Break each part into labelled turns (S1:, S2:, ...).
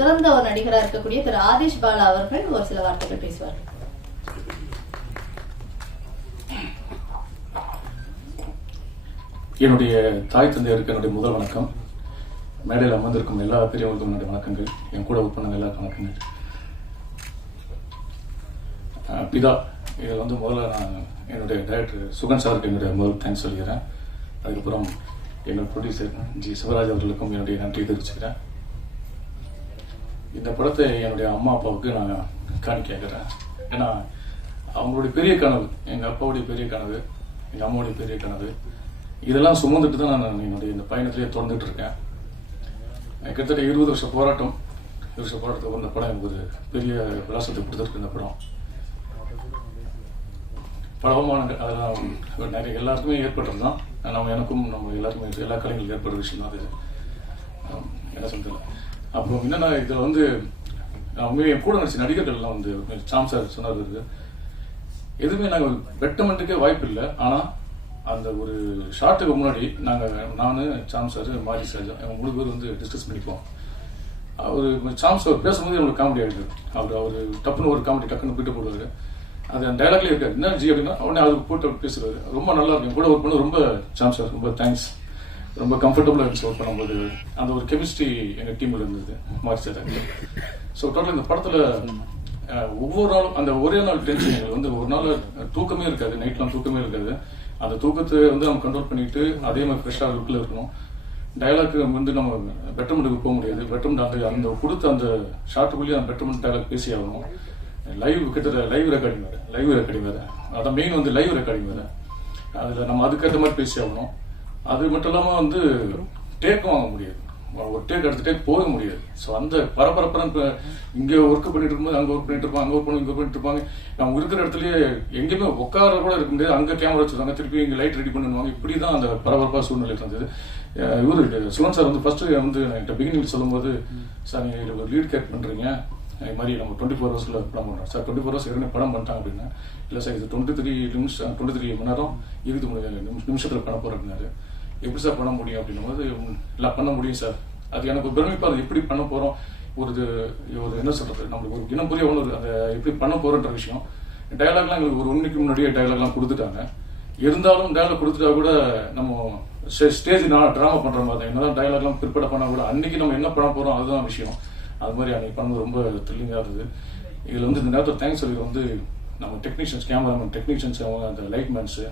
S1: சிறந்த ஒரு நடிகராக இருக்கக்கூடிய திரு ஆதிஷ் பாலா அவர்கள் ஒரு சில வார்த்தைகள் பேசுவார்.
S2: என்னுடைய தாய் தந்தையருக்கு என்னுடைய முதல் வணக்கம். மேடையில் அமர்ந்திருக்கும் எல்லா பெரியவர்களுக்கும் என்னுடைய வணக்கங்கள். என் கூட ஒர்க் பண்ண எல்லாருக்கும் வணக்கங்கள். பிதா இதில் வந்து முதல்ல நான் என்னுடைய டைரக்டர் சுகன் சாருக்கு என்னுடைய முதல் தேங்க்ஸ் சொல்லிக்கிறேன் அதுக்கப்புறம் எங்கள் ப்ரொடியூசர் ஜி சிவராஜ் அவர்களுக்கும் என்னுடைய நன்றி தெரிவிச்சுக்கிறேன். இந்த படத்தை என்னுடைய அம்மா அப்பாவுக்கு நான் காணி கேட்குறேன். ஏன்னா அவங்களுடைய பெரிய கனவு எங்கள் அப்பாவுடைய பெரிய கனவு எங்கள் அம்மாவுடைய பெரிய கனவு இதெல்லாம் சுமந்துட்டு தான் நான் என்னுடைய இந்த பயணத்திலேயே தொடர்ந்துட்டு இருக்கேன். கிட்டத்தட்ட இருபது வருஷம் போராட்டம் இருபது வருஷம் போராட்டத்துக்கு இந்த படம் எனக்கு ஒரு பெரிய விலாசத்தை கொடுத்துருக்கு இந்த படம். பலவமான அதெல்லாம் நிறைய எல்லாருக்குமே ஏற்பட்டது தான். நம்ம எனக்கும் நம்ம எல்லாருக்குமே எல்லா கலைஞர்களுக்கும் ஏற்படுற விஷயம் தான் அது. என்ன சொல்றது? அப்புறம் என்னன்னா இதில் வந்து நான் என் கூட நடிச்ச நடிகர்கள்லாம் வந்து சாம் சார் சொன்னார். எதுவுமே நாங்கள் பெட்டமெண்ட்டுக்கே வாய்ப்பு இல்லை. ஆனால் அந்த ஒரு ஷார்ட்டுக்கு முன்னாடி நாங்கள் நான் சாம் சார் மாரி சார் அவங்க மூணு பேர் வந்து டிஸ்கஸ் பண்ணிப்போம் அவர் சாம் சார் பேசும்போது நம்மளுக்கு காமெடி ஆகிடுது அவர் அவர் டப்புன்னு ஒரு காமெடி டக்குன்னு போயிட்டு போடுவார். அது அந்த டைலாக்லேயே இருக்காது என்ன ஜி அப்படின்னா உடனே அதுக்கு போட்டு அவர் பேசுவார் ரொம்ப நல்லா இருக்கும். கூட ஒர்க் பண்ண ரொம்ப சாம் சார் ரொம்ப தேங்க்ஸ் ரொம்ப கம்ஃபர்டபுளாக இருந்துச்சு ஒர்க் பண்ணும்போது அந்த ஒரு கெமிஸ்ட்ரி எங்கள் டீமில் இருந்தது மாரி ஸோ டோட்டல் இந்த படத்தில் ஒவ்வொரு நாளும் அந்த ஒரே நாள் டென்ஷன் எங்களுக்கு வந்து ஒரு நாள் தூக்கமே இருக்காது நைட்லாம் தூக்கமே இருக்காது. அந்த தூக்கத்தை வந்து நம்ம கண்ட்ரோல் பண்ணிட்டு அதே மாதிரி ஃப்ரெஷ்ஷாக லுக்கில் இருக்கணும். டயலாக் வந்து நம்ம பெட்டர்மெண்ட்டுக்கு போக முடியாது. பெட்டர்மெண்ட் அந்த அந்த கொடுத்த அந்த ஷார்ட்டுக்குள்ளேயே அந்த பெட்டர்மெண்ட் டயலாக் பேசி ஆகணும். லைவ் கிட்டத்தட்ட லைவ் ரெக்கார்டிங் வேறு லைவ் ரெக்கார்டிங் வேறு. அதான் மெயின் வந்து லைவ் ரெக்கார்டிங் வேறு. அதில் நம்ம அதுக்கேற்ற மாதிரி பேசி ஆகணும். அது மட்டும் இல்லாமல் வந்து டேக்கும் வாங்க முடியாது. ஒரு டேக் அடுத்த டேக் போக முடியாது. ஸோ அந்த பரபரப்பு இப்போ இங்கே ஒர்க் பண்ணிட்டு இருக்கும்போது அங்கே ஒர்க் பண்ணிட்டு இருப்பாங்க அங்கே ஒர்க் பண்ணி இங்கே பண்ணிட்டு இருப்பாங்க. நம்ம இருக்கிற இடத்துலயே எங்கேயுமே உட்கார கூட இருக்க முடியாது. அங்கே கேமரா வச்சிருக்காங்க திருப்பி இங்கே லைட் ரெடி பண்ணுவாங்க. இப்படி தான் அந்த பரபரப்பாக சூழ்நிலை இருந்தது. இவர் இவரு சுமன் சார் வந்து ஃபர்ஸ்ட் வந்து என்கிட்ட பிகினிங் சொல்லும்போது சார் நீங்கள் ஒரு லீட் கேட் பண்ணுறீங்க இது மாதிரி நம்ம டுவெண்ட்டி ஃபோர் ஹவர்ஸில் படம் பண்ணுறோம் சார் டுவெண்ட்டி ஃபோர் ஹவர்ஸ் ஏற்கனவே படம் பண்ணிட்டாங்க அப்படின்னா இல்லை சார் இது டுவெண்ட்டி த்ரீ நிமிஷம் டுவெண்ட்டி த்ரீ மணி நேரம் இருபத்தி மூணு நிமிஷத்தில் படம் போகிறேன்னாரு எப்படி சார் பண்ண முடியும் அப்படின்னும் போது இல்லை பண்ண முடியும் சார். அது எனக்கு ஒரு அது எப்படி பண்ண போகிறோம் ஒரு இது ஒரு என்ன சொல்கிறது நம்மளுக்கு ஒரு இனம் புரிய ஒன்று அதை எப்படி பண்ண போகிறோன்ற விஷயம். டயலாக்லாம் எங்களுக்கு ஒரு ஒன்றுக்கு முன்னாடியே டயலாக்லாம் கொடுத்துட்டாங்க. இருந்தாலும் டயலாக் கொடுத்துட்டா கூட நம்ம ஸ்டேஜ் நான் ட்ராமா பண்ற மாதிரி. தான் என்னதான் டயலாக்லாம் ப்ரிப்பேர் பண்ணா கூட அன்னைக்கு நம்ம என்ன பண்ண போறோம் அதுதான் விஷயம். அது மாதிரி அன்னைக்கு பண்ணது ரொம்ப த்ரில்லிங்காக இருந்தது. இதில் வந்து இந்த நேரத்தில் தேங்க்ஸ் சொல்லி வந்து நம்ம டெக்னீஷியன்ஸ் கேமராமேன் டெக்னீஷியன்ஸ் அவங்க அந்த லைட்மேன்ஸு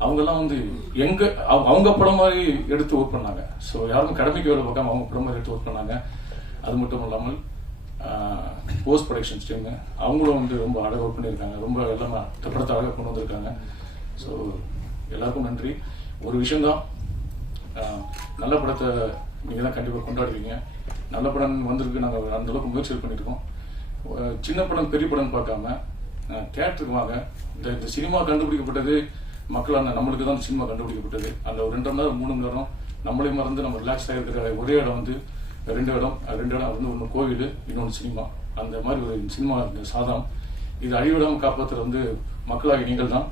S2: அவங்கெல்லாம் வந்து எங்க அவங்க- அவங்க படம் மாதிரி எடுத்து ஒர்க் பண்ணாங்க. ஸோ யாரும் கடமைக்கு வேலை பார்க்காம அவங்க படம் மாதிரி எடுத்து ஒர்க் பண்ணாங்க. அது மட்டும் இல்லாமல் போஸ்ட் ப்ரொடக்ஷன்ஸ் டீம் அவங்களும் வந்து ரொம்ப அழகாக ஒர்க் பண்ணியிருக்காங்க. ரொம்ப எல்லாமே இந்த படத்தை அழகாக கொண்டு வந்திருக்காங்க. ஸோ எல்லாருக்கும் நன்றி. ஒரு விஷயம்தான் நல்ல படத்தை நீங்கள் தான் கண்டிப்பாக கொண்டாடுவீங்க. நல்ல படம் வந்திருக்கு நாங்கள் அந்த அளவுக்கு முயற்சி பண்ணியிருக்கோம். சின்ன படம் பெரிய படம் பார்க்காம தேட்டருக்கு வாங்க. இந்த இந்த சினிமா கண்டுபிடிக்கப்பட்டது மக்களான நம்மளுக்கு தான் சினிமா கண்டுபிடிக்கப்பட்டது. அந்த ஒரு ரெண்டு மணி நேரம் மூணு மணி நேரம் நம்மளே மறந்து நம்ம ரிலாக்ஸ் ஆகிருக்கிற ஒரே இடம் வந்து ரெண்டு இடம் ரெண்டு இடம் வந்து ஒன்று கோவில் இன்னொன்று சினிமா. அந்த மாதிரி ஒரு சினிமா இந்த சாதம். இது அழிவிடாமல் காப்பாற்றுறது வந்து மக்களாகி நீங்கள் தான்.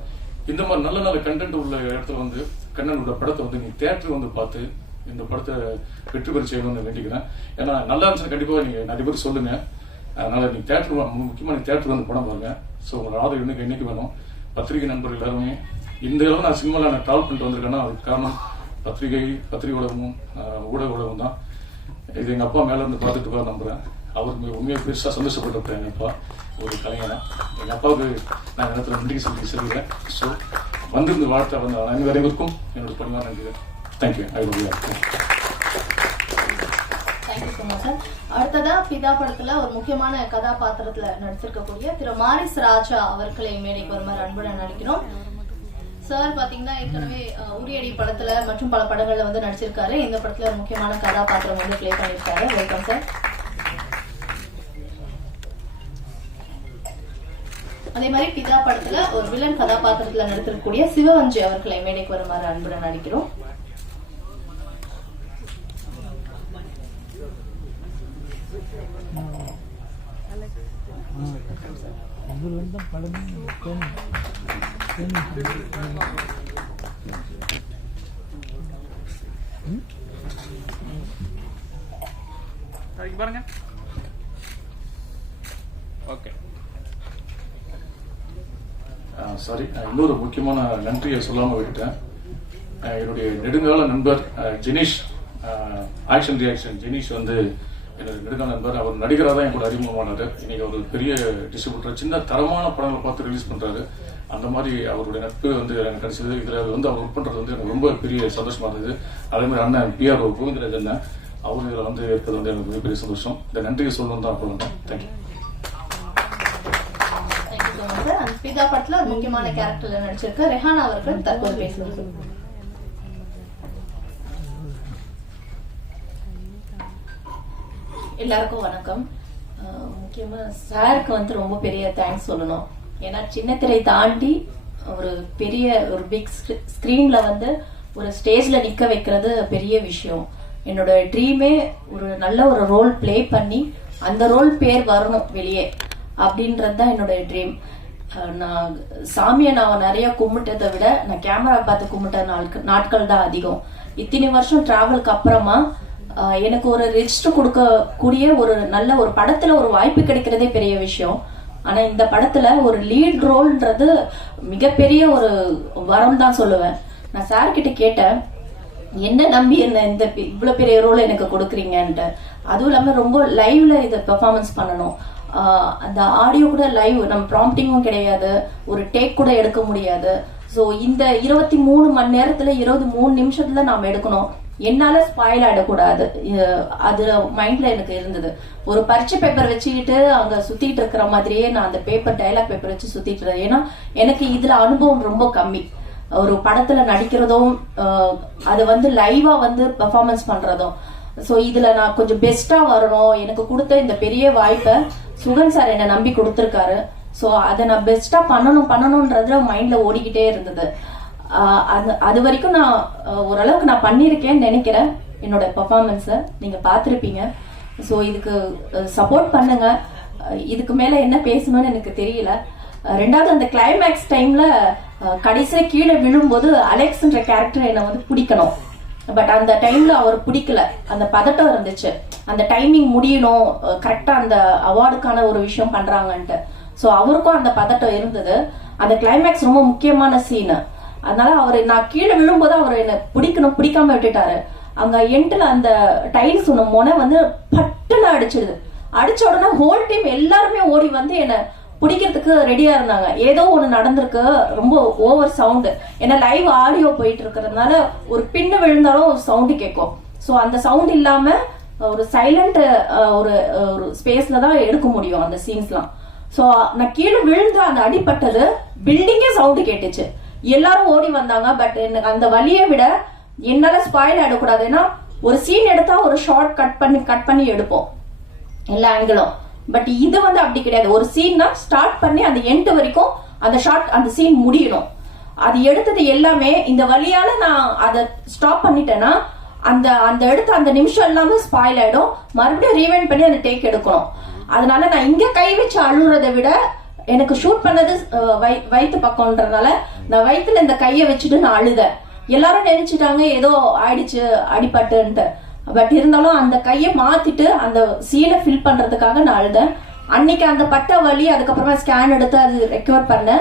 S2: இந்த மாதிரி நல்ல நல்ல கண்டென்ட் உள்ள இடத்துல வந்து கண்ணனோட உள்ள படத்தை வந்து நீ தேட்டர் வந்து பார்த்து இந்த படத்தை வெற்றி பெற செய்யணும்னு வேண்டிக்கிறேன். ஏன்னா நல்லா இருந்துச்சு கண்டிப்பாக நீங்கள் நிறைய பேர் சொல்லுங்க. அதனால நீ தேட்டர் முக்கியமாக நீ தேட்டர் வந்து படம் பாருங்க. ஸோ உங்களோட ஆதரவு இன்னைக்கு இன்னைக்கு வேணும். பத்திரிகை நண்பர்கள் எல்லாருமே இந்த அளவு நான் சினிமாவில் நான் ட்ராவல் பண்ணிட்டு வந்திருக்கேன்னா அதுக்கு காரணம் பத்திரிகை பத்திரிகை உலகமும் ஊடக உலகம் தான். இது எங்கள் அப்பா மேலே இருந்து பார்த்துட்டு இருப்பார் நம்புகிறேன் அவருக்கு உண்மையாக பெருசாக சந்தோஷப்பட்டு எங்கள் அப்பா. ஒரு கலைஞனா. எங்கள் அப்பாவுக்கு நான் இடத்துல நேரத்தில் நன்றி சொல்லி சொல்லுவேன் ஸோ வந்திருந்து வாழ்த்த வந்த அனைவருக்கும் என்னோட பணிவான நன்றி thank you I love you
S1: so அடுத்ததா பிதா படத்துல ஒரு முக்கியமான கதாபாத்திரத்துல நடிச்சிருக்கக்கூடிய திரு மாரிஸ் ராஜா அவர்களை மேடைக்கு வருமாறு அன்புடன் நடிக்கிறோம் சார் பாத்தீங்கன்னா ஏற்கனவே உரியடி படத்துல மற்றும் பல படங்கள்ல வந்து நடிச்சிருக்காரு இந்த படத்துல முக்கியமான கதாபாத்திரம் வந்து பிளே பண்ணியிருக்காரு வெல்கம் சார் அதே மாதிரி பிதா படத்துல ஒரு வில்லன் கதாபாத்திரத்துல நடித்திருக்கக்கூடிய சிவவஞ்சி அவர்களை மேடைக்கு வருமாறு அன்புடன் நடிக்கிறோம்
S3: இவர் வந்து படம் பெண்
S4: பாருங்க. ஓகே
S2: சாரி இன்னொரு முக்கியமான நன்றியை சொல்லாமல் விட்டுட்டேன். என்னுடைய நெடுங்கால நண்பர் அஹ், ஜெனீஷ் ஆக்ஷன் ரியாக்ஷன் ஜெனீஷ் வந்து என்னோட நெடுங்கால நண்பர். அவர் நடிகராக தான் என் கூட அறிமுகமானார். இன்னைக்கு ஒரு பெரிய டிஸ்ட்ரிபியூட்டர் சின்ன தரமான படங்களை பார்த்து ரிலீஸ் பண்றாரு. அந்த மாதிரி அவருடைய நட்பு வந்து எனக்கு கிடைச்சது. இதில் வந்து அவர் ஒர்க் பண்ணுறது வந்து எனக்கு ரொம்ப பெரிய சந்தோஷமா இருந்தது. அதே மாதிரி அண்ணன் பிஆர் கோவிந்தராஜ் அண்ணன் அவர் இதில் வந்து இருக்கிறது வந்து எனக்கு மிகப்பெரிய சந்தோஷம். இந்த நன்றியை சொல்லணும் தான் அப்புறம் தான் தேங்க்யூ
S1: தேங்க்யூ ஸோ ஒரு முக்கியமான கேரக்டர்ல நடிச்சிருக்க ரெஹானா அவர்கள் தற்போது பேசுவாங்க எல்லாருக்கும் வணக்கம். முக்கியமா சாருக்கு வந்து ரொம்ப பெரிய தேங்க்ஸ் சொல்லணும். ஏன்னா சின்ன திரை தாண்டி ஒரு பெரிய ஒரு பிக் ஸ்கிரீன்ல வந்து ஒரு ஸ்டேஜ்ல நிக்க வைக்கிறது பெரிய விஷயம். என்னோட ட்ரீமே ஒரு நல்ல ஒரு ரோல் ப்ளே பண்ணி அந்த ரோல் பேர் வரணும் வெளியே அப்படின்றது தான் என்னோட ட்ரீம் நான் சாமியை நான் நிறைய கும்பிட்டதை விட நான் கேமரா பார்த்து கும்பிட்ட நாட்கள் நாட்கள் தான் அதிகம். இத்தனை வருஷம் டிராவலுக்கு அப்புறமா எனக்கு ஒரு ரெஜிஸ்டர் கொடுக்க கூடிய ஒரு நல்ல ஒரு படத்துல ஒரு வாய்ப்பு கிடைக்கிறதே பெரிய விஷயம். ஆனா இந்த படத்துல ஒரு லீட் ரோல்ன்றது மிகப்பெரிய ஒரு வரம் தான் சொல்லுவேன். நான் சார்கிட்ட கேட்டேன் என்ன நம்பி என்ன இந்த இவ்வளோ இவ்வளவு பெரிய ரோல் எனக்கு கொடுக்குறீங்கன்ட்டு. அதுவும் இல்லாம ரொம்ப லைவ்ல இதை பெர்ஃபார்மன்ஸ் பண்ணணும். அந்த ஆடியோ கூட லைவ் நம்ம ப்ராம்ப்டிங்கும் கிடையாது. ஒரு டேக் கூட எடுக்க முடியாது. ஸோ இந்த இருபத்தி மூணு மணி நேரத்துல இருபது மூணு நிமிஷத்துல நாம் எடுக்கணும். என்னால ஸ்பாயில் ஆயிடக்கூடாது. அது மைண்ட்ல எனக்கு இருந்தது. ஒரு பரீட்சை பேப்பர் வச்சுக்கிட்டு அங்க சுத்திட்டு இருக்கிற மாதிரியே நான் அந்த பேப்பர் டைலாக் பேப்பர் வச்சு சுத்திட்டு இருந்தேன். ஏன்னா எனக்கு இதுல அனுபவம் ரொம்ப கம்மி. ஒரு படத்துல நடிக்கிறதும் அது வந்து லைவா வந்து பெர்ஃபார்மன்ஸ் பண்றதும். ஸோ இதுல நான் கொஞ்சம் பெஸ்டா வரணும். எனக்கு கொடுத்த இந்த பெரிய வாய்ப்பை சுகன் சார் என்னை நம்பி கொடுத்துருக்காரு. ஸோ அதை நான் பெஸ்டா பண்ணணும் பண்ணணும்ன்றது மைண்ட்ல ஓடிக்கிட்டே இருந்தது. அது அது வரைக்கும் நான் ஓரளவுக்கு நான் பண்ணியிருக்கேன்னு நினைக்கிறேன். என்னோட பெர்ஃபார்மன்ஸை நீங்கள் பார்த்துருப்பீங்க. ஸோ இதுக்கு சப்போர்ட் பண்ணுங்க. இதுக்கு மேலே என்ன பேசணும்னு எனக்கு தெரியல. ரெண்டாவது அந்த கிளைமேக்ஸ் டைம்ல கடைசியாக கீழே விழும்போது அலெக்ஸ்ன்ற கேரக்டர் என்னை வந்து பிடிக்கணும். பட் அந்த டைம்ல அவர் பிடிக்கல. அந்த பதட்டம் இருந்துச்சு. அந்த டைமிங் முடியணும். கரெக்டா அந்த அவார்டுக்கான ஒரு விஷயம் பண்றாங்கன்ட்டு. ஸோ அவருக்கும் அந்த பதட்டம் இருந்தது. அந்த கிளைமேக்ஸ் ரொம்ப முக்கியமான சீனு அதனால அவர் நான் கீழே விழும்போது அவர் என்னை பிடிக்கணும் பிடிக்காம விட்டுட்டாரு. அங்க எண்டுல அந்த டைல்ஸ் ஒண்ணு முனை வந்து பட்டுன்னு அடிச்சிடுது அடிச்ச உடனே ஹோல் டீம் எல்லாருமே ஓடி வந்து என்ன பிடிக்கிறதுக்கு ரெடியா இருந்தாங்க. ஏதோ ஒண்ணு நடந்திருக்கு ரொம்ப ஓவர் சவுண்டு ஏன்னா லைவ் ஆடியோ போயிட்டு இருக்கிறதுனால ஒரு பின்னு விழுந்தாலும் ஒரு சவுண்டு கேட்கும். ஸோ அந்த சவுண்ட் இல்லாம ஒரு சைலண்ட் ஒரு ஒரு ஸ்பேஸ்ல தான் எடுக்க முடியும் அந்த சீன்ஸ்லாம் ஸோ நான் கீழே விழுந்த அந்த அடிப்பட்டது பில்டிங்கே சவுண்டு கேட்டுச்சு. எல்லாரும் ஓடி வந்தாங்க பட் எனக்கு அந்த வழியை விட என்னால ஸ்பாயில் ஆயிடக்கூடாது. ஏன்னா ஒரு சீன் எடுத்தா ஒரு ஷார்ட் கட் பண்ணி கட் பண்ணி எடுப்போம். எல்லா ஆங்கிளும் பட் இது வந்து அப்படி கிடையாது. ஒரு சீன்னா ஸ்டார்ட் பண்ணி அந்த எண்ட் வரைக்கும் அந்த ஷார்ட் அந்த சீன் முடியணும். அது எடுத்தது எல்லாமே இந்த வழியால நான் அதை ஸ்டாப் பண்ணிட்டேன்னா அந்த அந்த எடுத்த அந்த நிமிஷம் எல்லாமே ஸ்பாயில் ஆயிடும். மறுபடியும் ரீவைண்ட் பண்ணி அந்த டேக் எடுக்கணும். அதனால நான் இங்க கை வச்சு அழுறதை விட எனக்கு ஷூட் பண்ணது வயிற்று வயி- பக்கம்ன்றதுனால நான் வயிற்றுல இந்த கையை வச்சுட்டு நான் அழுதேன். எல்லாரும் நினைச்சிட்டாங்க ஏதோ ஆயிடுச்சு அடிபட்டுன்ட்டு. பட் இருந்தாலும் அந்த கையை மாத்திட்டு அந்த சீலை ஃபில் பண்றதுக்காக நான் அழுதேன். அன்னைக்கு அந்த பட்ட வலி அதுக்கப்புறமா ஸ்கேன் எடுத்து அது ரெக்கவர் பண்ணேன்.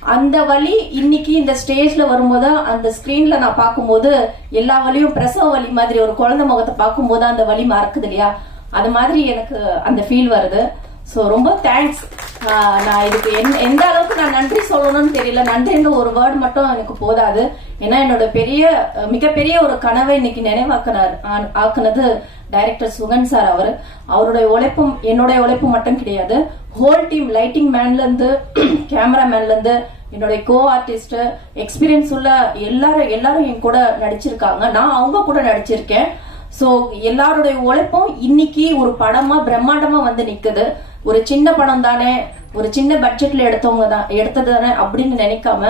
S1: அந்த வலி இன்னைக்கு இந்த ஸ்டேஜ்ல வரும்போது அந்த ஸ்கிரீன்ல நான் பார்க்கும்போது எல்லா வலியும் பிரசவ வலி மாதிரி ஒரு குழந்தை முகத்தை பார்க்கும்போது அந்த வலி மறக்குது இல்லையா? அது மாதிரி எனக்கு அந்த ஃபீல் வருது. ஸோ ரொம்ப தேங்க்ஸ் நான் இதுக்கு என் எந்த அளவுக்கு நான் நன்றி சொல்லணும்னு தெரியல. நன்றின்ற ஒரு வேர்ட் மட்டும் எனக்கு போதாது. ஏன்னா என்னோட பெரிய மிகப்பெரிய ஒரு கனவை இன்னைக்கு நினைவாக்கினார் ஆ- ஆக்குனது டைரக்டர் சுகன் சார் அவர். அவருடைய உழைப்பும் என்னுடைய உழைப்பு மட்டும் கிடையாது. ஹோல் டீம் லைட்டிங் மேன்ல இருந்து கேமராமேன்ல இருந்து என்னுடைய கோ ஆர்டிஸ்ட் எக்ஸ்பீரியன்ஸ் உள்ள எல்லாரும் எல்லாரும் என் கூட நடிச்சிருக்காங்க. நான் அவங்க கூட நடிச்சிருக்கேன். சோ எல்லாருடைய உழைப்பும் இன்னைக்கு ஒரு படமா பிரம்மாண்டமா வந்து நிக்குது. ஒரு சின்ன படம் தானே ஒரு சின்ன பட்ஜெட்ல எடுத்தவங்க தான் எடுத்தது தானே அப்படின்னு நினைக்காம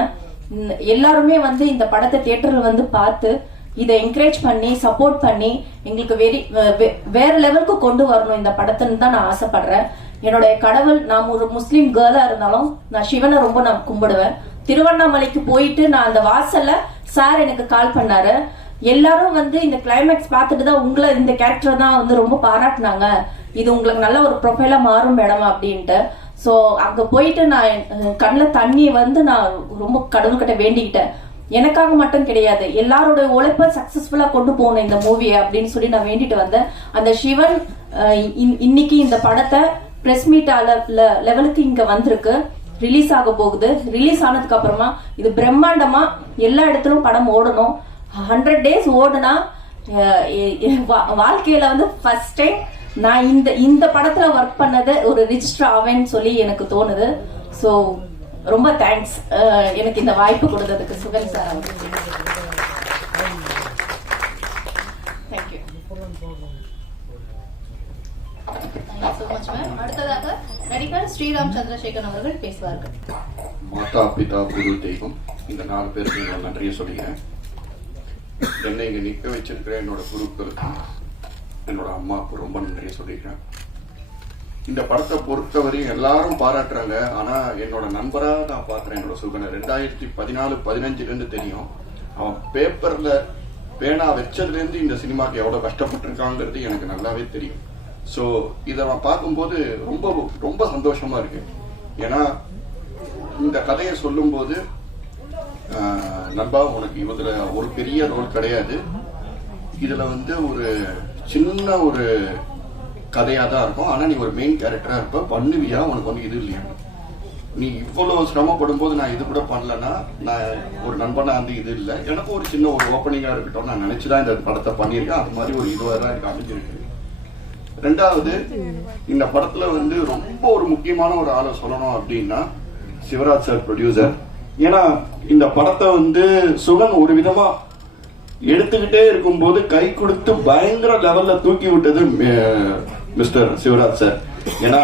S1: எல்லாருமே வந்து இந்த படத்தை தியேட்டர்ல வந்து பார்த்து இதை என்கரேஜ் பண்ணி சப்போர்ட் பண்ணி எங்களுக்கு வெரி வே- வேற லெவலுக்கு கொண்டு வரணும் இந்த படத்துன்னு தான் நான் ஆசைப்படுறேன். என்னுடைய கடவுள் நான் ஒரு முஸ்லீம் கேர்ளா இருந்தாலும் நான் சிவனை ரொம்ப நான் கும்பிடுவேன். திருவண்ணாமலைக்கு போயிட்டு நான் அந்த வாசல்ல சார் எனக்கு கால் பண்ணாரு. எல்லாரும் வந்து இந்த கிளைமேக்ஸ் பார்த்துட்டு தான் உங்களை இந்த கேரக்டர் தான் வந்து ரொம்ப பாராட்டினாங்க. இது உங்களுக்கு நல்ல ஒரு ப்ரொஃபைலா மாறும் மேடம் அப்படின்ட்டு. ஸோ அங்க போயிட்டு நான் கண்ணில் தண்ணி வந்து நான் ரொம்ப கடவுள்கிட்ட வேண்டிக்கிட்டேன். எனக்காக மட்டும் கிடையாது எல்லாரோட உழைப்ப சக்சஸ்ஃபுல்லா கொண்டு போகணும் இந்த மூவியை அப்படின்னு சொல்லி நான் வேண்டிட்டு வந்தேன். அந்த சிவன் இன்னைக்கு இந்த படத்தை பிரஸ் மீட் லெவலுக்கு இங்க வந்திருக்கு. ரிலீஸ் ஆக போகுது. ரிலீஸ் ஆனதுக்கு அப்புறமா இது பிரம்மாண்டமா எல்லா இடத்துலும் படம் ஓடணும். ஹண்ட்ரட் டேஸ் ஓடுனா எ- வா- வாழ்க்கையில வந்து ஃபர்ஸ்ட் டைம் நான் இந்த இந்த படத்துல ஒர்க் பண்ணது ஒரு ரிஜிஸ்டர் ஆவேன்னு சொல்லி எனக்கு தோணுது. ஸோ ரொம்ப தேங்க்ஸ் எனக்கு இந்த வாய்ப்பு கொடுத்ததுக்கு சுகன் சார் அவருக்கு
S4: மேம் அடுத்ததாக நடிகர் ஸ்ரீராம் சந்திரசேகரன் அவர்கள் பேசுவார்கள்.
S5: மாதா பிதா குரு தெய்வம் இந்த நாலு பேருக்கு நன்றியை சொல்லிக்கிறேன். என்னை இங்கே நிற்க வச்சிருக்கிற என்னோட குருக்களுக்கு என்னோட அம்மாவுக்கு ரொம்ப நன்றியை சொல்லிக்கிறேன். இந்த படத்தை பொறுத்தவரையும் எல்லாரும் பாராட்டுறாங்க. ஆனால் என்னோட நண்பராக நான் பார்க்குறேன். என்னோட சுகனை ரெண்டாயிரத்தி பதினாலு பதினஞ்சுலேருந்து தெரியும். அவன் பேப்பரில் பேனா வச்சதுலேருந்து இந்த சினிமாக்கு எவ்வளோ கஷ்டப்பட்டிருக்காங்கிறது எனக்கு நல்லாவே தெரியும். ஸோ இதை நான் பார்க்கும்போது ரொம்ப ரொம்ப சந்தோஷமாக இருக்கு. ஏன்னா இந்த கதையை சொல்லும்போது நண்பா உனக்கு இதுல ஒரு பெரிய ரோல் கிடையாது. இதுல வந்து ஒரு சின்ன ஒரு கதையா தான் இருக்கும். ஆனா நீ ஒரு மெயின் கேரக்டரா இருப்ப பண்ணுவியா? உனக்கு வந்து இது இல்லையா? நீ இவ்வளவு சிரமப்படும் போது நான் இது கூட பண்ணலன்னா நான் ஒரு நண்பனா வந்து இது இல்லை. எனக்கும் ஒரு சின்ன ஒரு ஓப்பனிங்கா இருக்கட்டும். நான் நினைச்சுதான் இந்த படத்தை பண்ணியிருக்கேன். அது மாதிரி ஒரு இதுவாக தான் எனக்கு அமைஞ்சிருக்கு. ரெண்டாவது இந்த படத்துல வந்து ரொம்ப ஒரு முக்கியமான ஒரு ஆளை சொல்லணும் அப்படின்னா சிவராஜ் சார் ப்ரொடியூசர் ஏன்னா இந்த படத்தை வந்து சுகன் ஒரு விதமா எடுத்துக்கிட்டே இருக்கும்போது கை கொடுத்து பயங்கர லெவல்ல தூக்கி விட்டது மிஸ்டர் சிவராஜ் சார் ஏன்னா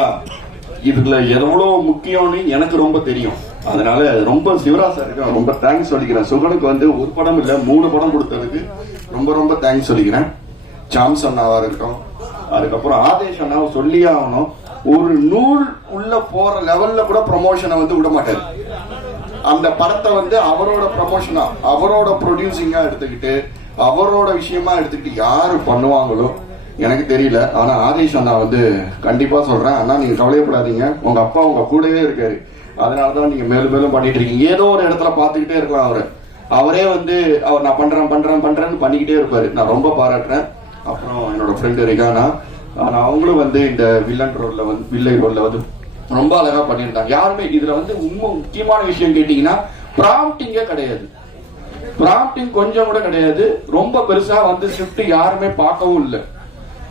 S5: இதுல எவ்வளவு முக்கியம்னு எனக்கு ரொம்ப தெரியும். அதனால ரொம்ப சிவராஜ் சாருக்கு ரொம்ப தேங்க்ஸ் சொல்லிக்கிறேன். சுகனுக்கு வந்து ஒரு படம் இல்ல மூணு படம் கொடுத்ததுக்கு ரொம்ப ரொம்ப தேங்க்ஸ் சொல்லிக்கிறேன். சாம்ஸ் அண்ணாவா இருக்கட்டும் அதுக்கப்புறம் ஆதேஷ் அண்ணாவை சொல்லியே ஆகணும். ஒரு நூல் உள்ள போற லெவல்ல கூட ப்ரமோஷனை வந்து விட மாட்டாரு. அந்த படத்தை வந்து அவரோட ப்ரமோஷனா அவரோட ப்ரொடியூசிங்கா எடுத்துக்கிட்டு அவரோட விஷயமா எடுத்துக்கிட்டு யாரு பண்ணுவாங்களோ எனக்கு தெரியல. ஆனா ஆதேஷ் அண்ணா வந்து கண்டிப்பா சொல்றேன். அண்ணா நீங்க கவலையப்படாதீங்க. உங்க அப்பா உங்க கூடவே இருக்காரு. அதனாலதான் நீங்க மேலும் மேலும் பண்ணிட்டு இருக்கீங்க. ஏதோ ஒரு இடத்துல பாத்துக்கிட்டே இருக்கலாம் அவரு. அவரே வந்து அவர் நான் பண்றேன் பண்றேன் பண்றேன்னு பண்ணிக்கிட்டே இருப்பாரு. நான் ரொம்ப பாராட்டுறேன். அப்புறம் என்னோட ஃப்ரெண்டு ரிகானா. ஆனா அவங்களும் வந்து இந்த வில்லன் ரோல்ல வந்து வில்லை ரோல்ல வந்து ரொம்ப அழகா பண்ணியிருந்தாங்க. யாருமே இதுல வந்து உண்மை முக்கியமான விஷயம் கேட்டீங்கன்னா ப்ராம்ப்டிங்கே கிடையாது. ப்ராம்ப்டிங் கொஞ்சம் கூட கிடையாது. ரொம்ப பெருசா வந்து ஸ்கிரிப்ட் யாருமே பார்க்கவும் இல்லை.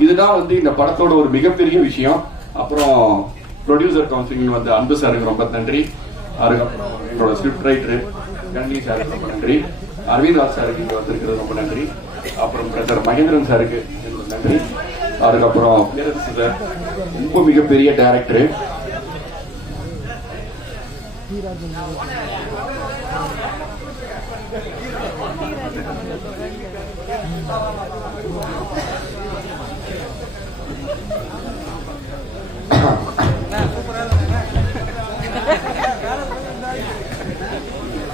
S5: இதுதான் வந்து இந்த படத்தோட ஒரு மிகப்பெரிய விஷயம். அப்புறம் ப்ரொடியூசர் கவுன்சிலிங் வந்து அன்பு சாருக்கு ரொம்ப நன்றி. அதுக்கப்புறம் என்னோட ஸ்கிரிப்ட் ரைட்டர் கண்டி சாருக்கு ரொம்ப நன்றி. அரவிந்த் ராஜ் சாருக்கு இங்க வந்திருக்கிறது ரொம்ப நன்றி. அப்புறம் பிரதர் மகேந்திரன் சாருக்கு நன்றி. அதுக்கப்புறம் சார் ரொம்ப மிகப்பெரிய டைரக்டர்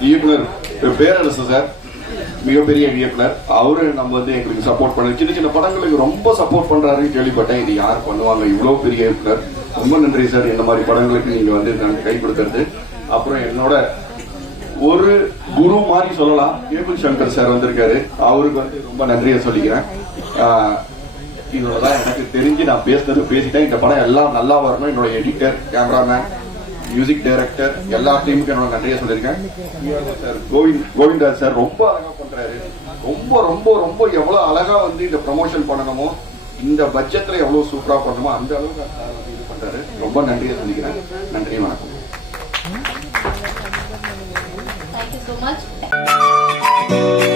S5: இயக்குனர் பேரரசு சார் மிகப்பெரிய இயக்குனர். அவரு நம்ம வந்து எங்களுக்கு சப்போர்ட் பண்ண சின்ன சின்ன படங்களுக்கு ரொம்ப சப்போர்ட் பண்றாருன்னு கேள்விப்பட்டேன். இது யார் பண்ணுவாங்க? இவ்வளவு பெரிய இயக்குனர். ரொம்ப நன்றி சார் இந்த மாதிரி படங்களுக்கு நீங்க வந்து எனக்கு கை கொடுக்கறது அப்புறம் என்னோட ஒரு குரு மாதிரி சொல்லலாம். கேபிள் சங்கர் சார் வந்திருக்காரு. அவருக்கு வந்து ரொம்ப நன்றியை சொல்லிக்கிறேன். இதோடதான் எனக்கு தெரிஞ்சு நான் பேசுனது பேசிட்டேன். இந்த படம் எல்லாம் நல்லா வரணும். என்னோட எடிட்டர் கேமராமேன் மியூசிக் டைரக்டர் எல்லா டீமுக்கும் என்னோட நன்றியை சொல்லியிருக்கேன். சார் கோவிந்த் கோவிந்தராஜ் சார் ரொம்ப அழகா பண்றாரு. ரொம்ப ரொம்ப ரொம்ப எவ்வளவு அழகா வந்து இந்த ப்ரமோஷன் பண்ணணுமோ இந்த பட்ஜெட்ல எவ்வளவு சூப்பரா பண்ணணுமோ அந்த அளவுக்கு இது பண்றாரு. ரொம்ப நன்றியை சொல்லிக்கிறேன். நன்றி வணக்கம்.
S4: so much.